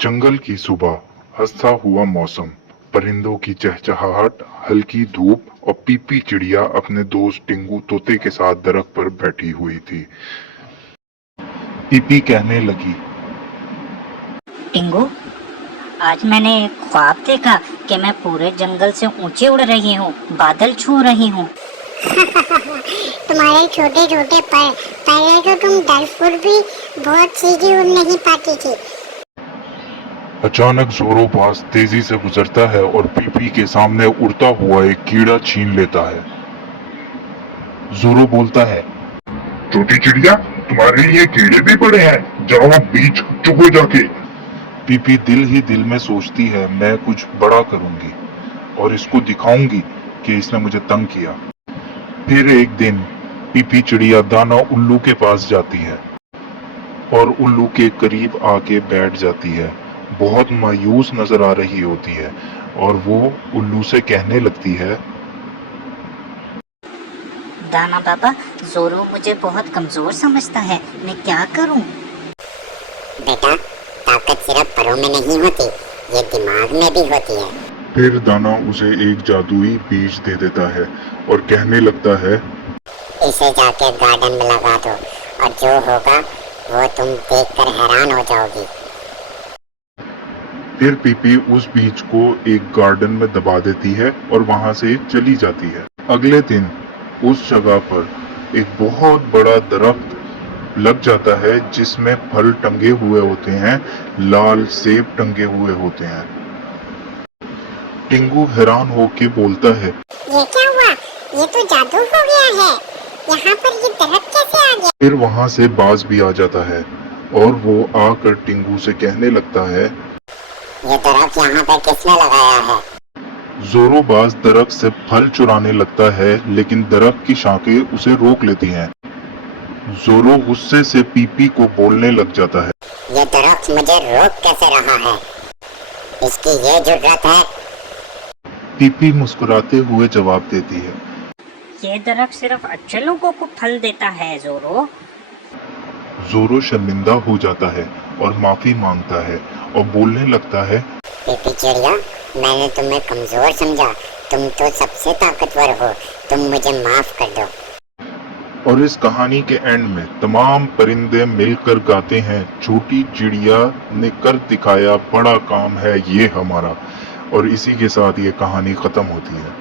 जंगल की सुबह, हंसता हुआ मौसम, परिंदों की चहचहाहट, हल्की धूप और पीपी चिड़िया अपने दोस्त टिंगू तोते के साथ दरख्त पर बैठी हुई थी। पीपी कहने लगी, टिंगू, आज मैंने एक ख्वाब देखा कि मैं पूरे जंगल से ऊंचे उड़ रही हूँ, बादल छू रही हूँ। तुम्हारे छोटे छोटे पैर, पहले तो तुम 10 फुट भी बहुत सीधी उड़ नहीं पाती थी। अचानक जोरो पास तेजी से गुजरता है और पीपी के सामने उड़ता हुआ एक कीड़ा छीन लेता है। जोरो बोलता है, छोटी चिड़िया, तुम्हारे लिए कीड़े भी बड़े हैं, जाओ बीच चुगो जाके। पीपी दिल ही दिल में सोचती है, मैं कुछ बड़ा करूंगी और इसको दिखाऊंगी कि इसने मुझे तंग किया। फिर एक दिन पीपी चिड़िया दाना उल्लू के पास जाती है और उल्लू के करीब आके बैठ जाती है। बहुत मायूस नजर आ रही होती है और वो उल्लू से कहने लगती है, दाना बाबा, जोरो मुझे बहुत कमजोर समझता है, मैं क्या करूँ? बेटा, ताकत सिर्फ परों में नहीं होती, ये दिमाग में भी होती है। फिर दाना उसे एक जादुई बीज दे देता है और कहने लगता है, इसे जाके गार्डन में लगा दो और जो होगा वो तुम देखकर हैरान हो जाओगी। फिर पीपी उस बीज को एक गार्डन में दबा देती है और वहां से चली जाती है। अगले दिन उस जगह पर एक बहुत बड़ा दरख्त लग जाता है जिसमें फल टंगे हुए होते हैं, लाल सेब टंगे हुए होते हैं। टिंगू हैरान होके बोलता है, ये क्या हुआ? ये तो जादू हो गया है। यहाँ पर ये दरख्त कैसे आ गया? फिर वहां से बाज भी आ जाता है और वो आकर टिंगू से कहने लगता है, ये दरख्त यहाँ पे किसने लगाया है? जोरो बाज दरख्त से फल चुराने लगता है, लेकिन दरख्त की शाखें उसे रोक लेती हैं। जोरो गुस्से से पीपी को बोलने लग जाता है, ये दरख्त मुझे रोक कैसे रहा है? इसकी ये जुर्रत है? पीपी मुस्कुराते हुए जवाब देती है, ये दरख्त सिर्फ अच्छे लोगों को फल देता है जोरो। जोरो शर्मिंदा हो जाता है और माफी मांगता है और बोलने लगता है, पीपी चिड़िया, मैंने तुम्हें कमजोर समझा, तुम तो सबसे ताकतवर हो, तुम मुझे माफ कर दो। और इस कहानी के एंड में तमाम परिंदे मिलकर गाते हैं, छोटी चिड़िया ने कर दिखाया, बड़ा काम है ये हमारा। और इसी के साथ ये कहानी खत्म होती है।